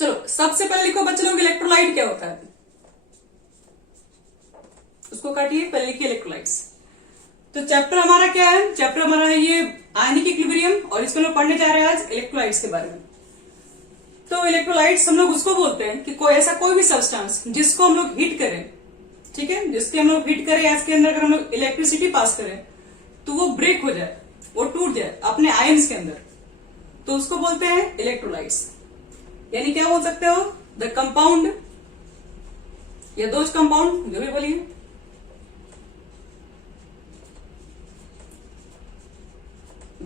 चलो सबसे पहले लिखो बच्चे लोग इलेक्ट्रोलाइट क्या होता है, उसको काटिए, पहले लिखिए इलेक्ट्रोलाइट्स। तो चैप्टर हमारा क्या है, चैप्टर हमारा है ये आयनिक इक्विलिब्रियम, और इसको हम पढ़ने जा रहे हैं आज इलेक्ट्रोलाइट्स के बारे में। तो इलेक्ट्रोलाइट्स हम लोग उसको बोलते हैं कि कोई ऐसा कोई भी सब्सटेंस जिसको हम लोग हीट करें, ठीक है, जिसके हम लोग हीट करें या इसके अंदर अगर हम लोग इलेक्ट्रिसिटी पास करें तो वो ब्रेक हो जाए, वो टूट जाए अपने आयन्स के अंदर, तो उसको बोलते हैं इलेक्ट्रोलाइट्स। यानी क्या बोल सकते हो, द कंपाउंड या दोज कंपाउंड, जो भी बोलिए,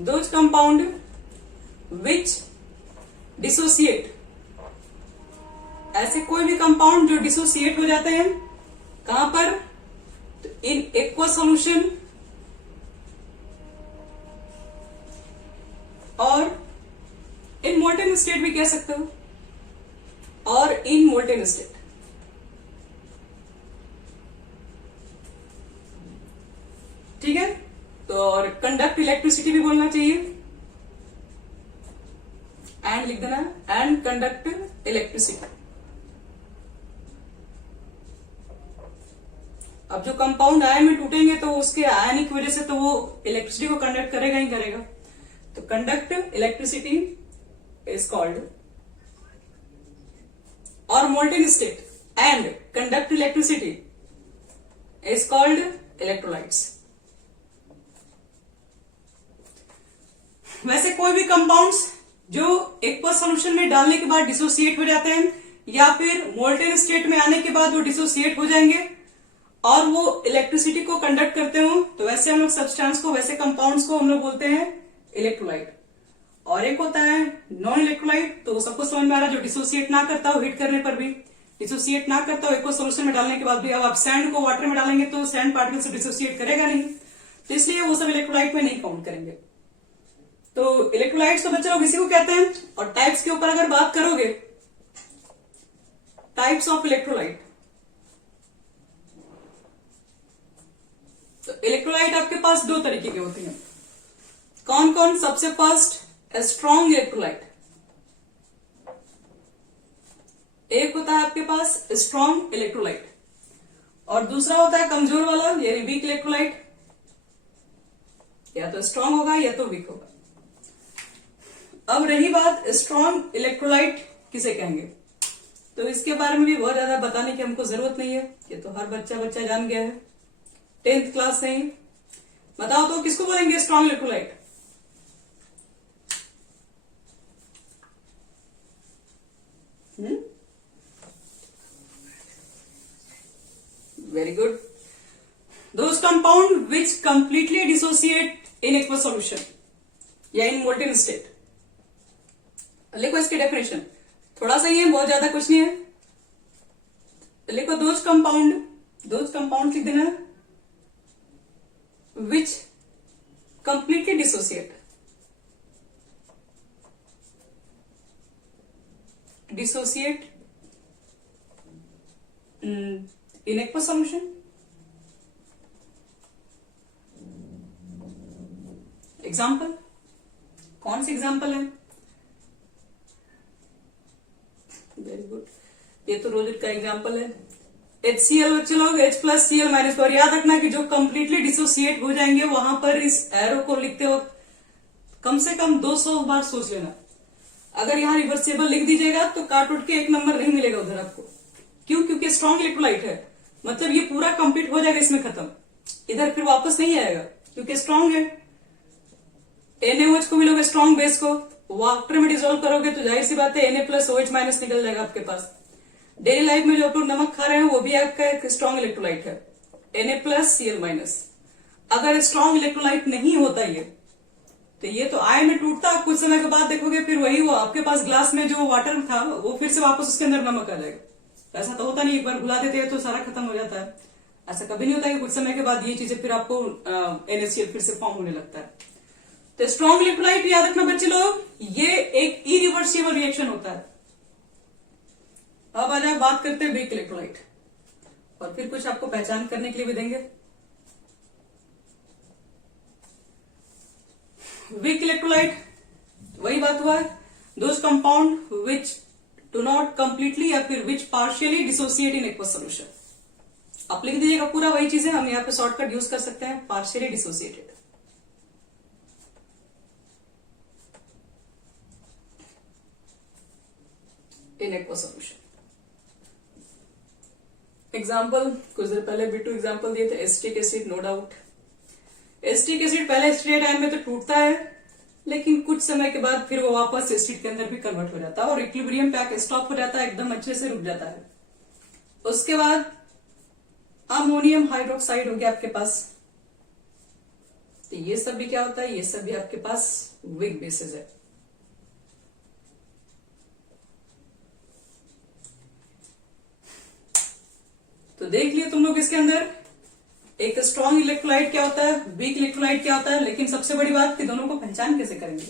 दोज कंपाउंड विच डिसोसिएट, ऐसे कोई भी कंपाउंड जो डिसोसिएट हो जाते हैं, कहां पर, तो इन एक्वा सॉल्यूशन और इन मोल्टेन स्टेट भी कह सकते हो, और इन मोल्टेन स्टेट। ठीक है, तो और कंडक्ट इलेक्ट्रिसिटी भी बोलना चाहिए, एंड लिख देना, एंड कंडक्ट इलेक्ट्रिसिटी। अब जो कंपाउंड आयन में टूटेंगे तो उसके आयन की वजह से तो वो इलेक्ट्रिसिटी को कंडक्ट करेगा ही करेगा, तो कंडक्ट इलेक्ट्रिसिटी इज कॉल्ड, और molten state and conduct electricity is called electrolytes. वैसे कोई भी कंपाउंड्स जो एक्वस सॉल्यूशन में डालने के बाद डिसोसिएट हो जाते हैं या फिर मोल्टेन स्टेट में आने के बाद वो डिसोसिएट हो जाएंगे और वो इलेक्ट्रिसिटी को कंडक्ट करते हो, तो वैसे हम लोग सब्सटेंस को, वैसे कंपाउंड्स को हम लोग बोलते हैं इलेक्ट्रोलाइट। और एक होता है नॉन इलेक्ट्रोलाइट, तो सबको समझ में आ रहा है, जो डिसोसिएट ना करता हो हीट करने पर भी, डिसोसिएट ना करता हो एक्वस सॉल्यूशन में डालने के बाद भी। अब आप सैंड को वाटर में डालेंगे तो सैंड पार्टिकल से डिसोसिएट करेगा नहीं, तो इसलिए वो सब इलेक्ट्रोलाइट में नहीं काउंट करेंगे। तो इलेक्ट्रोलाइट्स तो बच्चे लोग इसी को कहते हैं। और टाइप्स के ऊपर अगर बात करोगे, टाइप्स ऑफ इलेक्ट्रोलाइट, तो इलेक्ट्रोलाइट आपके पास दो तरीके के होते हैं। कौन कौन, सबसे फर्स्ट स्ट्रॉन्ग इलेक्ट्रोलाइट, एक होता है आपके पास स्ट्रॉन्ग इलेक्ट्रोलाइट, और दूसरा होता है कमजोर वाला यानी वीक इलेक्ट्रोलाइट। या तो स्ट्रॉन्ग होगा या तो वीक होगा। अब रही बात स्ट्रॉन्ग इलेक्ट्रोलाइट किसे कहेंगे, तो इसके बारे में भी बहुत ज्यादा बताने की हमको जरूरत नहीं है, ये तो हर बच्चा जान गया है 10th क्लास से ही। बताओ तो किसको बोलेंगे strong electrolyte? Very good, those compound which completely dissociate in aqueous solution या इन मोल्टेन स्टेट। लिखो इसकी डेफिनेशन, थोड़ा सा ही है, बहुत ज्यादा कुछ नहीं है। लिखो दोज कंपाउंड लिख देना, which completely dissociate in aqueous solution। Example, कौन सी एग्जाम्पल है? वेरी गुड, ये तो रोजेट का एग्जाम्पल है। HCl बच्चे लोग H+Cl- पर याद रखना कि जो कंप्लीटली डिसोसिएट हो जाएंगे वहां पर इस एरो को लिखते वक्त कम से कम 200 बार सोच लेना। अगर यहाँ रिवर्सेबल लिख दीजिएगा तो काट उठ के एक नंबर नहीं मिलेगा उधर आपको। क्यों? क्योंकि स्ट्रॉन्ग इलेक्ट्रोलाइट है, मतलब ये पूरा कंप्लीट हो जाएगा इसमें खत्म, इधर फिर वापस नहीं आएगा क्योंकि स्ट्रॉन्ग है। NaOH को मिलोगे स्ट्रॉन्ग बेस को, वाटर में डिसॉल्व करोगे तो जाहिर सी बात है Na+OH- निकल जाएगा आपके पास। डेली लाइफ में जो आप लोग नमक खा रहे हैं वो भी आपका एक स्ट्रॉन्ग इलेक्ट्रोलाइट है, Na+Cl-। अगर स्ट्रॉन्ग इलेक्ट्रोलाइट नहीं होता ये, तो ये तो आयन में टूटता, कुछ समय के बाद देखोगे फिर वही वो आपके पास ग्लास में जो वाटर था वो फिर से वापस उसके अंदर नमक आ जाएगा। ऐसा तो होता नहीं, एक बार घुला देते हैं तो सारा खत्म हो जाता है। ऐसा कभी नहीं होता कि कुछ समय के बाद ये चीजें फिर आपको NaCl फिर से फॉर्म होने लगता है। तो स्ट्रॉन्ग इलेक्ट्रोलाइट याद रखना बच्चे लोग, ये एक इरिवर्सिबल रिएक्शन होता है। अब आ जाए बात करते हैं वीक इलेक्ट्रोलाइट, और फिर कुछ आपको पहचान करने के लिए भी देंगे। वीक इलेक्ट्रोलाइट वही बात हुआ, those compound which do not completely या फिर which partially dissociate in aqueous solution. आप लिख दीजिएगा, पूरा वही चीज है, हम यहाँ पे शॉर्टकट यूज कर सकते हैं, partially dissociated. In aqueous solution. Example कुछ देर पहले B2 एग्जाम्पल दिए थे, acetic acid, no doubt. Acetic acid पहले एसिडेट आयन में तो टूटता है, लेकिन कुछ समय के बाद फिर वो वापस एसिड के अंदर भी कन्वर्ट हो जाता है और इक्विलिब्रियम पे आके स्टॉप हो जाता है, एकदम अच्छे से रुक जाता है। उसके बाद अमोनियम हाइड्रोक्साइड हो गया आपके पास। तो ये सब भी क्या होता है, ये सब भी आपके पास वीक बेसिस है। तो देख लिया तुम लोग इसके अंदर एक स्ट्रॉन्ग इलेक्ट्रोलाइट क्या होता है, वीक इलेक्ट्रोलाइट क्या होता है, लेकिन सबसे बड़ी बात कि दोनों को पहचान कैसे करेंगे।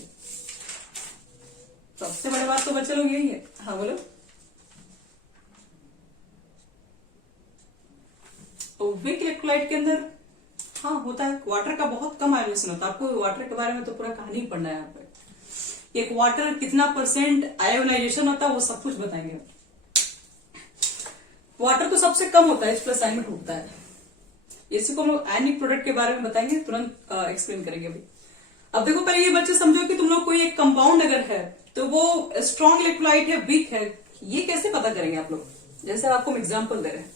सबसे बड़ी बात तो बच्चे लोग यही है। हाँ बोलो। वीक इलेक्ट्रोलाइट के अंदर हाँ होता है, वाटर का बहुत कम आयोनाइजेशन होता है। आपको वाटर के बारे में तो पूरा कहानी ही पढ़ना है यहाँ पे। एक वाटर कितना % आयोनाइजेशन होता है वो सब कुछ बताएंगे। वाटर तो सबसे कम होता है, H+ आयन में टूटता है। इसी को हम लोग आयनिक प्रोडक्ट के बारे में बताएंगे, तुरंत एक्सप्लेन करेंगे अभी। अब देखो पहले ये बच्चे समझो कि तुम लोग कोई एक कंपाउंड अगर है तो वो स्ट्रॉन्ग इलेक्ट्रोलाइट है, वीक है, ये कैसे पता करेंगे आप लोग। जैसे आपको हम एग्जाम्पल दे रहे हैं,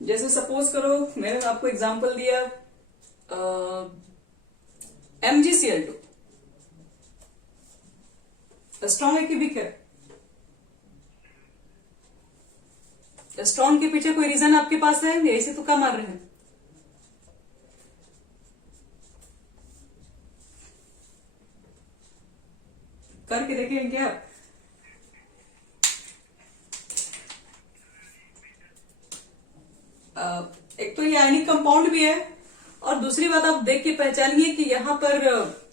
जैसे सपोज करो मैंने आपको एग्जाम्पल दिया MgCl2, स्ट्रॉन्ग है कि वीक है। स्ट्रॉन्ग के पीछे कोई रीजन आपके पास है, ऐसे तो क्या मार रहे हैं। करके देखेंगे क्या। एक तो ये आयनिक कंपाउंड भी है और दूसरी बात आप देख के पहचानिए कि यहाँ पर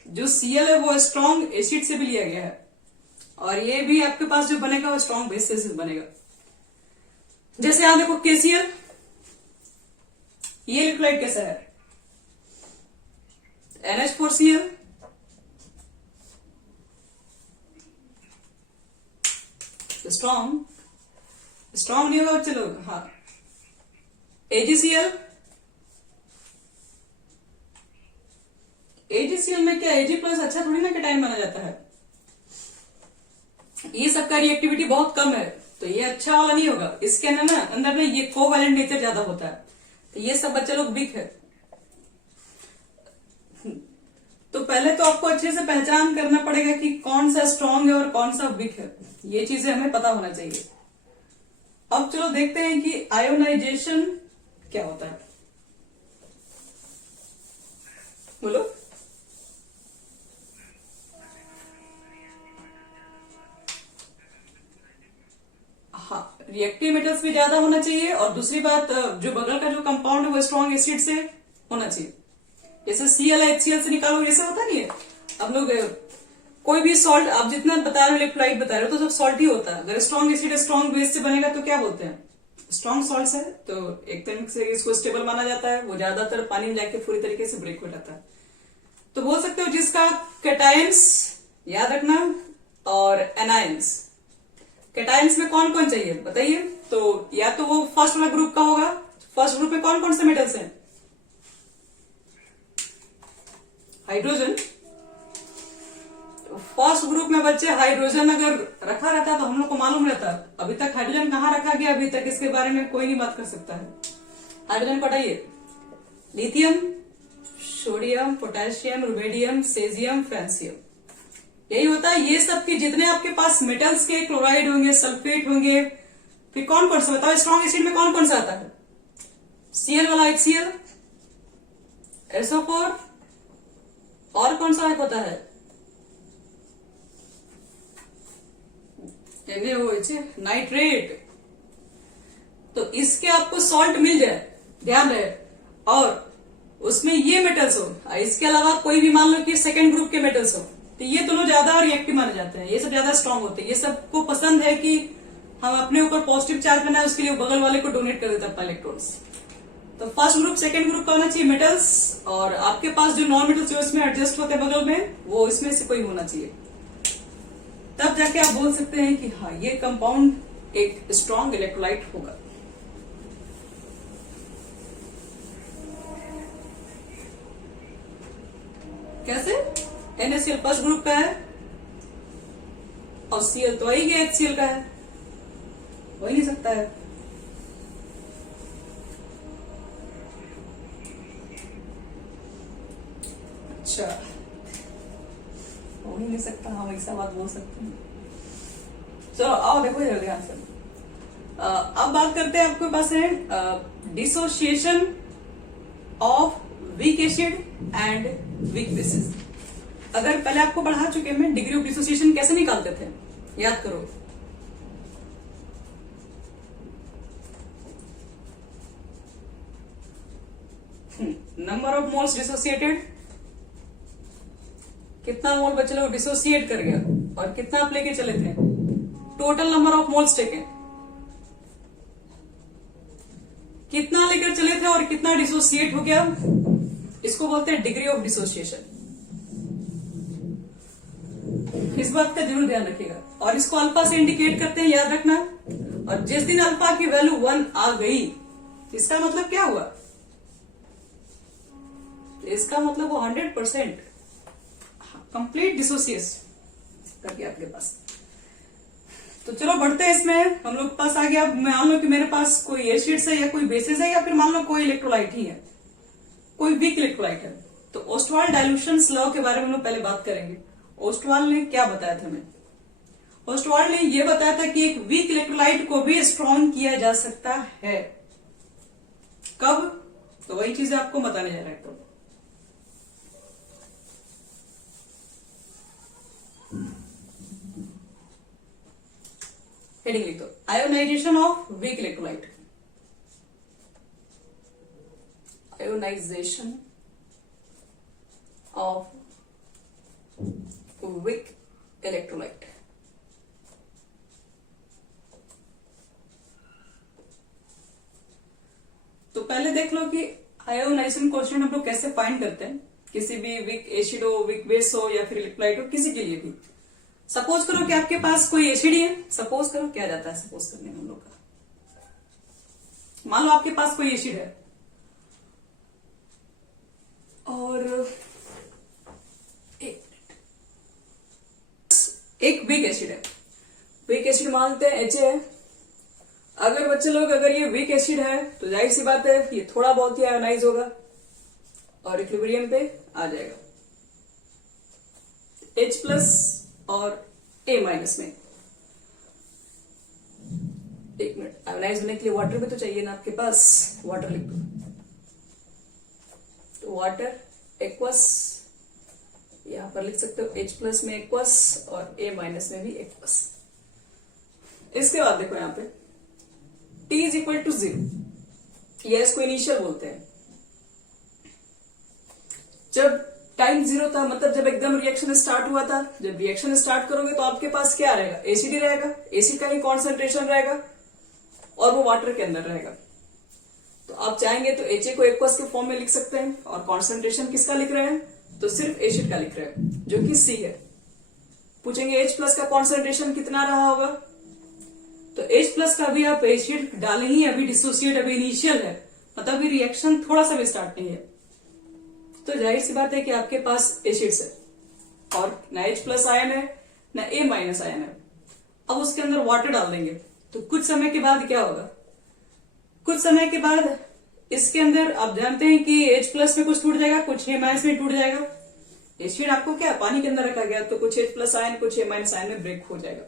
जो Cl है वो स्ट्रॉन्ग एसिड से भी लिया गया है और ये भी आपके पास जो बनेगा वो स्ट्रॉन्ग बेस से बनेगा। जैसे यहां देखो KCl, ये इलेक्ट्रोलाइट कैसा है, NH4Cl, स्ट्रॉन्ग नहीं होगा। चलो हाँ, AgCl में क्या Ag+ अच्छा थोड़ी ना कैटायन माना जाता है। ये सबका रिएक्टिविटी बहुत कम है तो ये अच्छा वाला नहीं होगा। इसके अंदर ना ये कोवैलेंट नेचर ज्यादा होता है, तो ये सब बच्चे लोग वीक है। तो पहले तो आपको अच्छे से पहचान करना पड़ेगा कि कौन सा स्ट्रॉन्ग है और कौन सा वीक है, ये चीजें हमें पता होना चाहिए। अब चलो देखते हैं कि आयोनाइजेशन क्या होता है। बोलो। हाँ, रिएक्टिव मेटल्स भी ज्यादा होना चाहिए और दूसरी बात जो बगल का जो कंपाउंड है वो स्ट्रॉन्ग एसिड से होना चाहिए। जैसे Cl HCl से निकालो, ऐसा होता नहीं है। अब लोग कोई भी सॉल्ट आप जितना बता रहे हो, इलेक्ट्रोलाइट बता रहे हो, तो सब सॉल्ट ही होता है। अगर स्ट्रॉन्ग एसिड स्ट्रॉन्ग बेस से बनेगा तो क्या बोलते हैं, स्ट्रॉन्ग सॉल्ट है। तो एक तरीके से इसको स्टेबल माना जाता है, वो ज्यादातर पानी में जाके पूरी तरीके से ब्रेक हो जाता है। तो बोल सकते हो जिसका कैटायंस याद रखना और एनायंस। कैटायंस में कौन कौन चाहिए बताइए। तो या तो वो फर्स्ट वाला ग्रुप का होगा। फर्स्ट ग्रुप में कौन कौन से मेटल्स हैं, हाइड्रोजन। फर्स्ट ग्रुप में बच्चे हाइड्रोजन अगर रखा रहता तो हम लोग को मालूम रहता। अभी तक हाइड्रोजन कहाँ रखा गया, अभी तक इसके बारे में कोई नहीं बात कर सकता है। हाइड्रोजन को हटाइए, lithium, sodium, potassium, rubidium, caesium, francium, यही होता है। ये सब के जितने आपके पास मेटल्स के क्लोराइड होंगे, सल्फेट होंगे, फिर कौन कौन सा बताओ। स्ट्रॉन्ग एसिड में कौन कौन सा आता है, Cl वाला HCl, SO4 और कौन सा होता है, NaOH, नाइट्रेट। तो इसके आपको सॉल्ट मिल जाए, ध्यान रहे, और उसमें ये मेटल्स हो, इसके अलावा कोई भी मान लो कि सेकेंड ग्रुप के मेटल्स हो, तो ये दोनों ज्यादा रिएक्टिव माने जाते हैं। ये सब ज्यादा स्ट्रांग होते हैं। ये सबको पसंद है कि हम अपने ऊपर पॉजिटिव चार्ज बनाए, उसके लिए बगल वाले को डोनेट कर देते हैं अपना इलेक्ट्रॉन्स। तो फर्स्ट ग्रुप सेकंड ग्रुप का होना चाहिए मेटल्स, और आपके पास जो नॉन मेटल्स जो इसमें एडजस्ट होते हैं बगल में, वो इसमें से कोई होना चाहिए। तब जाके आप बोल सकते हैं कि हाँ ये कंपाउंड एक स्ट्रॉन्ग इलेक्ट्रोलाइट होगा। कैसे? NaCl फर्स्ट ग्रुप का है और Cl तो ही HCl का है, हो ही नहीं सकता है। अच्छा, हो ही नहीं सकता, हम ऐसा बात बोल सकते हैं। चलो आओ देखो ये ध्यान से। अब बात करते हैं, आपके पास है dissociation of weak acid and weak bases. अगर पहले आपको पढ़ा चुके हैं, डिग्री ऑफ डिसोसिएशन कैसे निकालते थे, याद करो। नंबर ऑफ मोल्स डिसोसिएटेड, कितना मोल बचे लोग डिसोसिएट कर गया, और कितना आप लेके चले थे, total number of moles taken, कितना लेकर चले थे और कितना डिसोसिएट हो गया, इसको बोलते हैं डिग्री ऑफ डिसोसिएशन। इस बात का जरूर ध्यान रखिएगा, और इसको अल्फा से इंडिकेट करते हैं, याद रखना। और जिस दिन अल्फा की वैल्यू 1 आ गई, इसका मतलब क्या हुआ, इसका मतलब वो 100% कंप्लीट डिसोसिएशन कर गया आपके पास। तो चलो बढ़ते हैं इसमें। हम लोग के पास आ गया, मान लो कि मेरे पास कोई एसिड्स है या कोई बेसिस है, या फिर मान लो कोई इलेक्ट्रोलाइट ही है, कोई वीक इलेक्ट्रोलाइट है। तो ओस्टवाल्ड डाइल्यूशन लॉ के बारे में हम लोग पहले बात करेंगे। ओस्टवाल्ड ने क्या बताया था हमें? ओस्टवाल्ड ने यह बताया था कि एक वीक इलेक्ट्रोलाइट को भी स्ट्रॉन्ग किया जा सकता है। कब? तो वही चीजें आपको बताने जा रहा है। तो हेडिंग लिख दो, ionization of weak electrolyte. Ionization of weak electrolyte. तो पहले देख लो कि आयोनाइजेशन कोएफिशिएंट हम लोग कैसे फाइंड करते हैं, किसी भी वीक एसिड हो, वीक बेस हो, या फिर इलेक्ट्रोलाइट हो, किसी के लिए भी। सपोज करो कि आपके पास कोई एसिड ही है, सपोज करो, क्या जाता है सपोज करने में हम लोग का। मान लो आपके पास कोई एसिड है और एक वीक एसिड है, वीक एसिड मानते हैं एच है। अगर बच्चे लोग, अगर ये वीक एसिड है तो जाहिर सी बात है ये थोड़ा बहुत ही आयोनाइज होगा और इक्विलिब्रियम पे आ जाएगा, H+ और A- में। एक मिनट, आयोनाइज होने के लिए वाटर भी तो चाहिए ना आपके पास, वाटर लिख दो। तो वाटर एक्वस, यहां पर लिख सकते हो H+ में एक्वस और A- में भी एक्वस। इसके बाद देखो यहां पे T = 0, या इसको इनिशियल बोलते हैं। जब टाइम 0 था, मतलब जब एकदम रिएक्शन स्टार्ट हुआ था, जब रिएक्शन स्टार्ट करोगे तो आपके पास क्या रहेगा, एसिड ही रहेगा, एसिड का ही कॉन्सेंट्रेशन रहेगा और वो वाटर के अंदर रहेगा। तो आप चाहेंगे तो HA को एक्वस के फॉर्म में लिख सकते हैं, और कॉन्सेंट्रेशन किसका लिख रहे हैं, तो सिर्फ एसिड का लिख रहे हैं, जो कि C है। पूछेंगे H+ का कॉन्सेंट्रेशन कितना रहा होगा, तो H+ का भी आप एसिड डाले ही, अभी डिसोसिएट, अभी इनिशियल है, मतलब अभी रिएक्शन थोड़ा सा भी स्टार्ट नहीं है। तो जाहिर सी बात है कि आपके पास एसिड्स है और ना H+ आयन है ना A- आयन है। अब उसके अंदर वाटर डाल देंगे तो कुछ समय के बाद क्या होगा, कुछ समय के बाद इसके अंदर आप जानते हैं कि H+ में कुछ टूट जाएगा, कुछ A- में टूट जाएगा। एसिड आपको क्या पानी के अंदर रखा गया, तो कुछ H+ आयन कुछ A- आयन में ब्रेक हो जाएगा।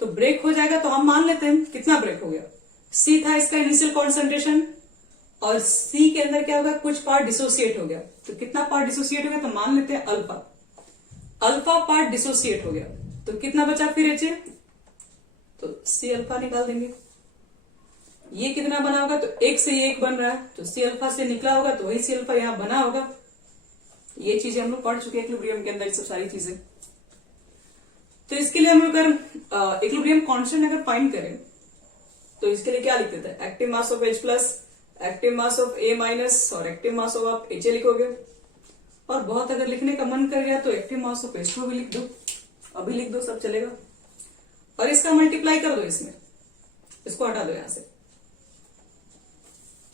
तो ब्रेक हो जाएगा तो हम मान लेते हैं कितना ब्रेक हो गया, C था इसका इनिशियल कॉन्सेंट्रेशन, और C के अंदर क्या होगा, कुछ पार्ट डिसोसिएट हो गया। तो कितना पार्ट डिसोसिएट हो गया, तो मान लेते हैं अल्फा, अल्फा पार्ट डिसोसिएट हो गया। तो कितना बचा फिर HA, तो C- निकाल देंगे। ये कितना बना होगा, तो 1 से ये 1 बन रहा है, तो C- से निकला होगा, तो वही C- यहां बना होगा। ये चीजें हम लोग पढ़ चुके हैं इक्विलिब्रियम के अंदर, सब सारी चीजें। तो इसके लिए हम लोग अगर इक्विलिब्रियम कांस्टेंट अगर फाइंड करें तो इसके लिए क्या लिख देते हैं, active mass of H+ active mass of A minus और एक्टिव मास ऑफ आप एच लिखोगे। और बहुत अगर लिखने का मन कर गया तो एक्टिव मास ऑफ H2 भी लिख दो, अभी लिख दो, सब चलेगा। और इसका मल्टीप्लाई कर दो इसमें, इसको हटा दो यहां से।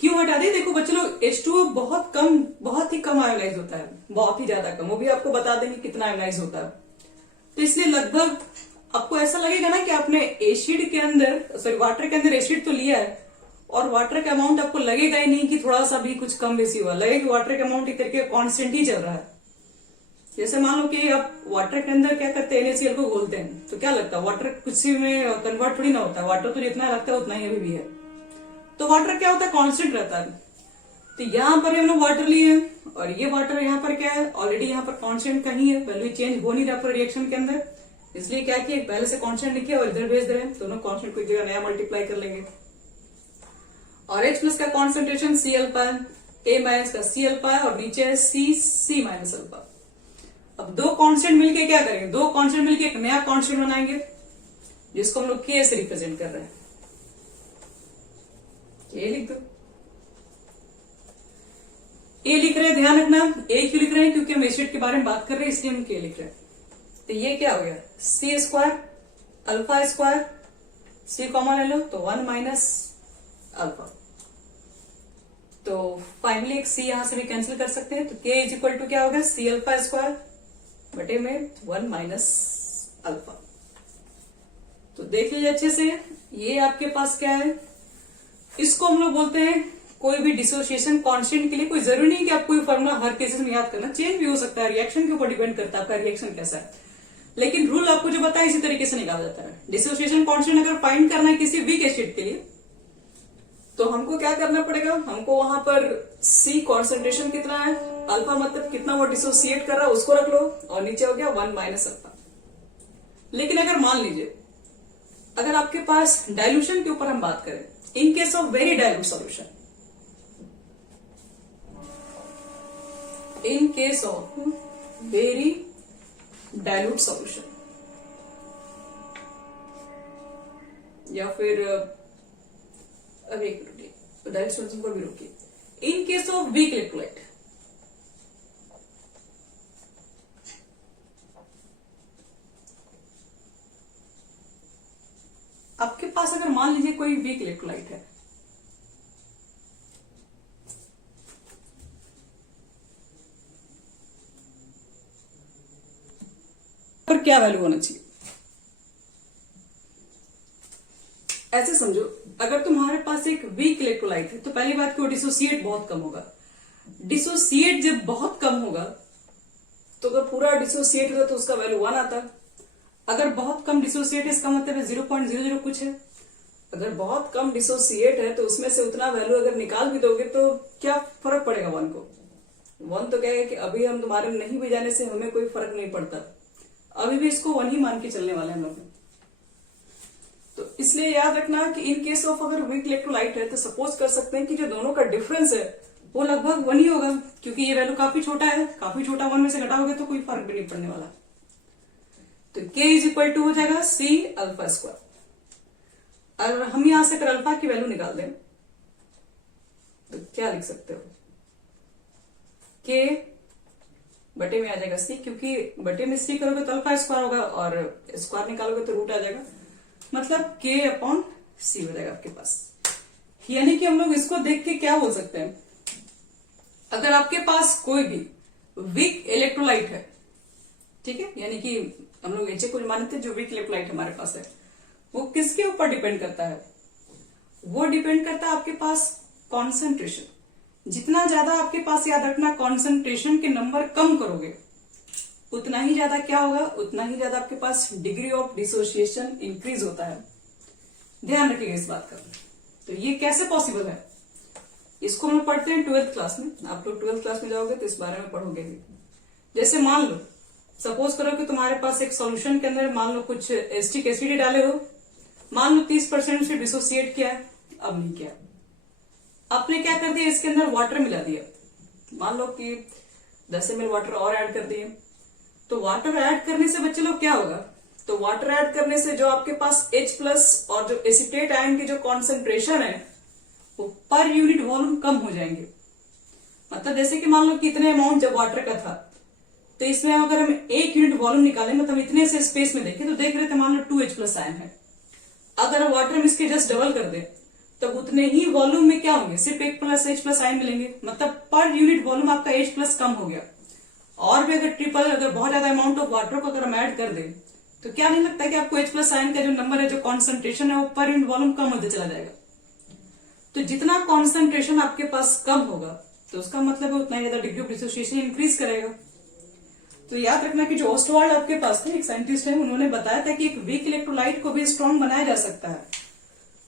क्यों हटा दे? देखो बच्चे लोग, H2O बहुत कम, बहुत ही कम आयोनाइज होता है, बहुत ही ज्यादा कम, वो भी आपको बता देंगे कितना आयोनाइज होता है। तो इसलिए लगभग आपको ऐसा लगेगा ना कि आपने एसिड के अंदर, सॉरी वाटर के अंदर एसिड तो लिया है और वाटर का अमाउंट आपको लगेगा ही नहीं कि थोड़ा सा भी कुछ कम बेसी हुआ, लगेगा कि वाटर का अमाउंट एक करके कांस्टेंट ही चल रहा है। जैसे मान लो कि आप वाटर के अंदर क्या करते हैं, NaCl को घोलते हैं, तो क्या लगता है वाटर कुछ में कन्वर्ट थोड़ी ना होता है, वाटर तो जितना लगता है उतना ही अभी भी है। तो वाटर क्या होता है, कांस्टेंट रहता है। तो यहाँ पर हम लोग वाटर लिए हैं और ये वाटर यहाँ पर क्या है, ऑलरेडी यहाँ पर कांस्टेंट कहीं है, वैल्यू चेंज हो नहीं रहा पर रिएक्शन के अंदर, इसलिए क्या किया, पहले से कांस्टेंट लिखे और इधर भेज दे रहे हैं, दोनों कांस्टेंट को एक जगह नया मल्टीप्लाई कर लेंगे। और H प्लस का कॉन्सेंट्रेशन C अल्फा है, A माइनस का C अल्फा है और नीचे है C माइनस अल्फा। अब दो कांस्टेंट मिलके क्या करेंगे, दो कांस्टेंट मिलके एक नया कांस्टेंट बनाएंगे जिसको हम लोग K से रिप्रेजेंट कर रहे हैं। K लिख दो, A लिख रहे हैं, ध्यान रखना A क्यों लिख रहे हैं, क्योंकि हम एसिड के बारे में बात कर रहे हैं इसलिए हम K लिख रहे हैं। तो ये क्या हो गया, C square alpha square, C common ले लो तो 1 माइनस अल्फा। तो फाइनली एक C यहां से भी कैंसिल कर सकते हैं, तो K इज इक्वल टू क्या होगा, C अल्फा स्क्वायर बटे में 1 माइनस अल्फा। तो देख लीजिए अच्छे से, ये आपके पास क्या है, इसको हम लोग बोलते हैं कोई भी डिसोसिएशन कांस्टेंट के लिए कोई जरूरी नहीं कि आप कोई फॉर्मूला हर केसेस में याद करना, चेंज भी हो सकता है, रिएक्शन के ऊपर डिपेंड करता है आपका रिएक्शन कैसा है, लेकिन रूल आपको जो बताया इसी तरीके से निकाला जाता है। डिसोसिएशन कांस्टेंट अगर फाइंड करना है किसी वीक एसिड के लिए तो हमको क्या करना पड़ेगा, हमको वहां पर C कॉन्सेंट्रेशन कितना है, अल्फा मतलब कितना वो डिसोसिएट कर रहा है उसको रख लो और नीचे हो गया 1 माइनस अल्फा। लेकिन अगर मान लीजिए अगर आपके पास डाइल्यूशन के ऊपर हम बात करें, इन case of very dilute solution, in case of very dilute solution या फिर अब एक मिनट डाइल्यूट सॉल्यूशन को भी रोकिए, in case of weak electrolyte, आपके पास अगर मान लीजिए कोई वीक इलेक्ट्रोलाइट है, पर क्या वैल्यू होना चाहिए, ऐसे समझो अगर तुम्हारे पास एक वीक इलेक्ट्रोलाइट है तो पहली बात कि वो डिसोसिएट बहुत कम होगा। डिसोसिएट जब बहुत कम होगा तो अगर पूरा डिसोसिएट होगा तो उसका वैल्यू 1 आता है। अगर बहुत कम डिसोसिएट है इसका मतलब 0.00 कुछ है। अगर बहुत कम डिसोसिएट है तो उसमें से उतना वैल्यू अगर निकाल भी दोगे तो क्या फर्क पड़ेगा 1 को। 1 तो क्या है कि अभी हम तुम्हारे नहीं भी जाने से हमें कोई फर्क नहीं पड़ता, अभी भी इसको 1 ही मान के चलने वाले हम लोग। तो इसलिए याद रखना कि इन केस ऑफ अगर वीक इलेक्ट्रोलाइट है तो सपोज कर सकते हैं कि जो दोनों का डिफरेंस है वो लगभग 1 ही होगा, क्योंकि ये वैल्यू काफी छोटा है, काफी छोटा 1 में से घटाओगे तो कोई फर्क भी नहीं पड़ने वाला। तो K इज इक्वल टू हो जाएगा C अल्फा स्क्वायर। और हम यहां से अगर अल्फा की वैल्यू निकाल दें तो क्या लिख सकते हो, K बटे में आ जाएगा C, क्योंकि बटे में C करोगे तो अल्फा स्क्वायर होगा और स्क्वायर निकालोगे तो रूट आ जाएगा, मतलब K अपॉन C हो जाएगा आपके पास। यानी कि हम लोग इसको देख के क्या बोल सकते हैं, अगर आपके पास कोई भी वीक इलेक्ट्रोलाइट है, ठीक है, यानी कि हम लोग एच को मानते हैं जो वीक इलेक्ट्रोलाइट हमारे पास है, वो किसके ऊपर डिपेंड करता है, वो डिपेंड करता है आपके पास कॉन्सेंट्रेशन। जितना ज्यादा आपके पास, याद रखना, कॉन्सेंट्रेशन के नंबर कम करोगे उतना ही ज्यादा क्या होगा, उतना ही ज्यादा आपके पास डिग्री ऑफ डिसोसिएशन इंक्रीज होता है। ध्यान रखिएगा इस बात का। तो ये कैसे पॉसिबल है, इसको हम पढ़ते हैं 12th क्लास में। आप लोग 12th क्लास में जाओगे तो इस बारे में पढ़ोगे भी। जैसे मान लो, सपोज करो कि तुम्हारे पास एक सॉल्यूशन के अंदर मान लो कुछ एसिटिक एसिड डाले हो, मान लो 30% से डिसोसिएट किया है, अब नहीं किया, आपने क्या कर दिया, इसके अंदर वाटर मिला दिया, मान लो कि 10 ml वाटर और ऐड कर दिए। तो वाटर ऐड करने से बच्चे लोग क्या होगा, तो वाटर ऐड करने से जो आपके पास H प्लस और जो एसिटेट आयन की जो कॉन्सेंट्रेशन है वो पर यूनिट वॉल्यूम कम हो जाएंगे। मतलब जैसे कि मान लो कि इतने अमाउंट जब वाटर का था, तो इसमें अगर हम 1 यूनिट वॉल्यूम निकालें, मतलब इतने से स्पेस में देखें, तो देख रहे थे मान लो 2H+ आयन है। अगर वाटर में इसके जस्ट डबल कर दें, तब उतने ही वॉल्यूम में क्या होंगे, सिर्फ 1+H+ आयन मिलेंगे। मतलब पर यूनिट वॉल्यूम आपका H+ कम हो गया। और भी अगर बहुत ज्यादा अमाउंट ऑफ वाटर को अगर हम ऐड कर दें, तो क्या नहीं लगता कि आपको H+ आयन का जो नंबर है, जो कॉन्सेंट्रेशन है, वो पर यूनिट वॉल्यूम कम होते चला जाएगा। तो जितना कॉन्सेंट्रेशन आपके पास कम होगा, तो उसका मतलब है उतना ही ज्यादा डिग्री ऑफ डिसोसिएशन इंक्रीज करेगा। तो याद रखना कि जो ओस्टवाल्ड आपके पास थे, एक साइंटिस्ट है, उन्होंने बताया था कि एक वीक इलेक्ट्रोलाइट को भी स्ट्रॉन्ग बनाया जा सकता है।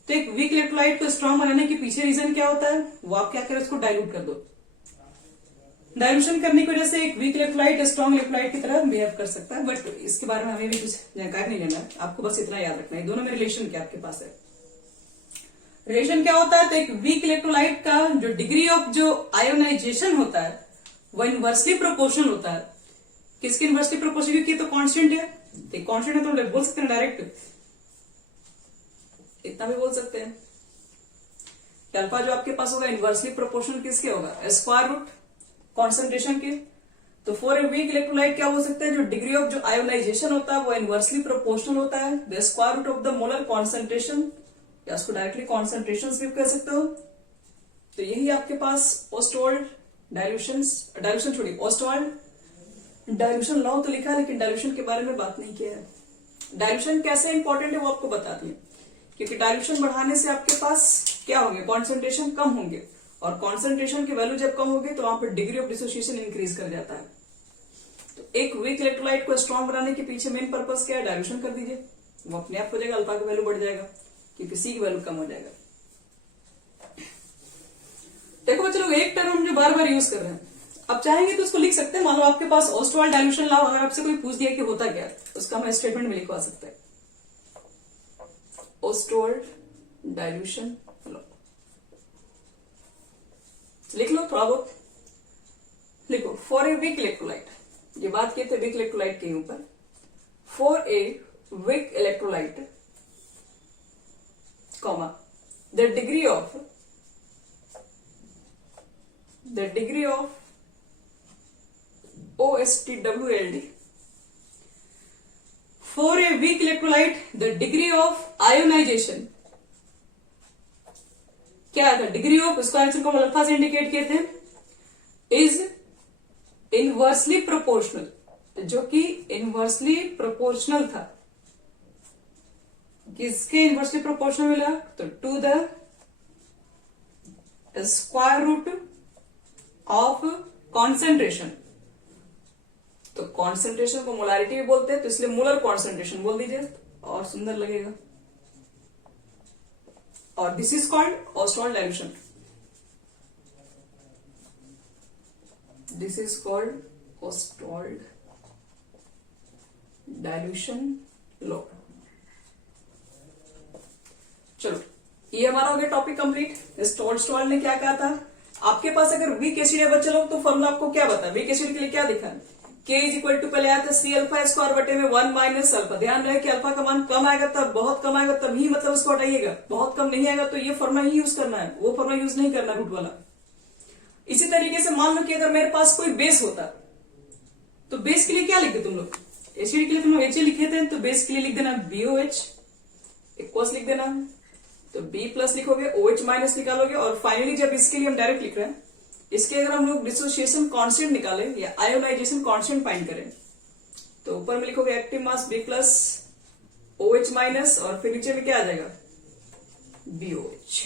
तो एक वीक इलेक्ट्रोलाइट को स्ट्रॉन्ग बनाने के पीछे रीजन क्या होता है, वो आप क्या करें, उसको डाइल्यूट कर दो। डाइल्यूशन करने की वजह से एक वीक इलेक्ट्रोलाइट स्ट्रॉन्ग इलेक्ट्रोलाइट की तरह बिहेव कर सकता है। बट इसके बारे में हमें भी कुछ जानकारी नहीं लेना है, आपको बस इतना याद रखना है दोनों में रिलेशन क्या आपके पास है। रिलेशन क्या होता है, तो एक वीक इलेक्ट्रोलाइट का जो डिग्री ऑफ जो आयोनाइजेशन होता है, वो इनवर्सली प्रोपोर्शनल होता है। किसके इनवर्सली प्रोपोर्शनल, क्योंकि तो कांस्टेंट है, तो कांस्टेंट है तो बोल सकते हैं डायरेक्ट, इतना भी बोल सकते हैं कि अल्फा जो आपके पास होगा इनवर्सली प्रोपोर्शनल किसके होगा, स्क्वायर रूट कॉन्सेंट्रेशन के। तो फॉर ए वीक इलेक्ट्रोलाइट क्या हो सकता है, जो डिग्री ऑफ जो आयोनाइजेशन होता है वो इनवर्सली प्रोपोर्शनल होता है the square root of the molar concentration, या उसको डायरेक्टली कॉन्सेंट्रेशन भी कह सकते हो। तो यही आपके पास ओस्टवाल्ड डाइल्यूशन छोड़िए, ओस्टवाल्ड डाइल्यूशन लॉ तो लिखा है, लेकिन डाइल्यूशन के बारे में बात नहीं किया है। डाइल्यूशन कैसे इंपॉर्टेंट है वो आपको बता दिए, क्योंकि डाइल्यूशन बढ़ाने से आपके पास क्या होंगे, कॉन्सेंट्रेशन कम होंगे, और कॉन्सेंट्रेशन की वैल्यू जब कम होगी तो वहां पर डिग्री ऑफ डिसोसिएशन इंक्रीज कर जाता है। तो एक वीक इलेक्ट्रोलाइट को स्ट्रॉन्ग बनाने के पीछे मेन पर्पस क्या है, डाइल्यूशन कर दीजिए, वो अपने आप हो जाएगा, अल्फा की वैल्यू बढ़ जाएगा, क्योंकि सी की वैल्यू कम हो जाएगा। देखो बच्चों, एक टर्म हम जो बार बार यूज कर रहे हैं, अब चाहेंगे तो उसको लिख सकते हैं। मान लो आपके पास ओस्टवाल्ड डाइल्यूशन लॉ, अगर आपसे कोई पूछ दिया कि होता क्या है, उसका हम स्टेटमेंट में लिखवा सकते हैं, ओस्टवाल्ड डाइल्यूशन लॉ लिख लो, थोड़ा बहुत लिखो। फॉर ए वीक इलेक्ट्रोलाइट, ये बात किए थे वीक इलेक्ट्रोलाइट के ऊपर, for a weak electrolyte comma the degree of OSTWLD, for a weak electrolyte the degree of ionization क्या था, डिग्री ऑफ, उसको आंसर को अल्फा से इंडिकेट किए थे, इज इनवर्सली प्रोपोर्शनल, जो कि इनवर्सली प्रोपोर्शनल था। किसके इनवर्सली प्रोपोर्शनल मिला, तो to the square root of concentration. तो कॉन्सेंट्रेशन को मोलारिटी भी बोलते हैं, तो इसलिए मोलर कॉन्सेंट्रेशन बोल दीजिए और सुंदर लगेगा। और this is called Ostwald dilution, this is called Ostwald dilution law. चलो, ये हमारा हो गया टॉपिक कंप्लीट। ओस्टवाल्ड ने क्या कहा था, आपके पास अगर वीक एसिड है बच्चे लोग, तो फॉर्मूला आपको क्या बता, वीक एसिड के लिए क्या दिखा, K इज इक्वल टू, पहले आया था C अल्फा स्क्वायर बटे में 1 माइनस अल्फा। ध्यान रहे कि अल्फा का मान कम आएगा तब, बहुत कम आएगा तब ही मतलब उसको हटाइएगा, बहुत कम नहीं आएगा तो ये फॉर्मूला ही यूज करना है, वो फॉर्मूला यूज नहीं करना रूट वाला। इसी तरीके से मान लो कि अगर मेरे पास कोई बेस होता, तो बेस के लिए क्या लिखते तुम लोग, एसिड के लिए तुम लोग H लिखे थे, तो बेस के लिए लिख देना BOH, इक्वल्स लिख देना, तो B प्लस लिखोगे, OH माइनस निकालोगे, और फाइनली जब इसके लिए हम डायरेक्ट लिख रहे हैं, इसके अगर हम लोग डिसोसिएशन कांस्टेंट निकाले या आयोनाइजेशन कांस्टेंट फाइंड करें, तो ऊपर में लिखोगे active mass B plus OH minus, और फिर नीचे में क्या आ जाएगा, BOH।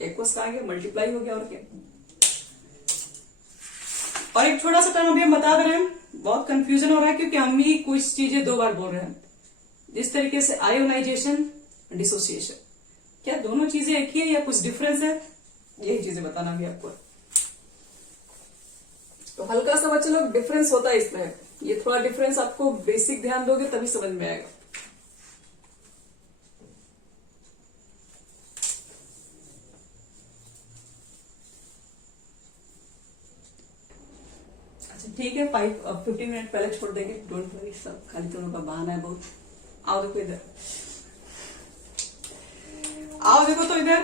एक्वस का आ गया, मल्टीप्लाई हो गया, और क्या। और एक छोटा सा टर्म अभी हम बता दे रहे हैं, बहुत कंफ्यूजन हो रहा है क्योंकि हम ही कुछ चीजें दो बार बोल रहे हैं। जिस तरीके से आयोनाइजेशन, डिसोसिएशन, क्या दोनों चीजें एक ही है या कुछ डिफरेंस है, यही चीजें बताना भी आपको। तो हल्का सा बच्चे लोग डिफरेंस होता है इसमें, ये थोड़ा डिफरेंस आपको बेसिक ध्यान दोगे तभी समझ में आएगा। अच्छा ठीक है, 15 मिनट पहले छोड़ देंगे, डोंट वरी, सब खाली दोनों का बहाना है बहुत। आओ देखो इधर, आओ देखो तो इधर,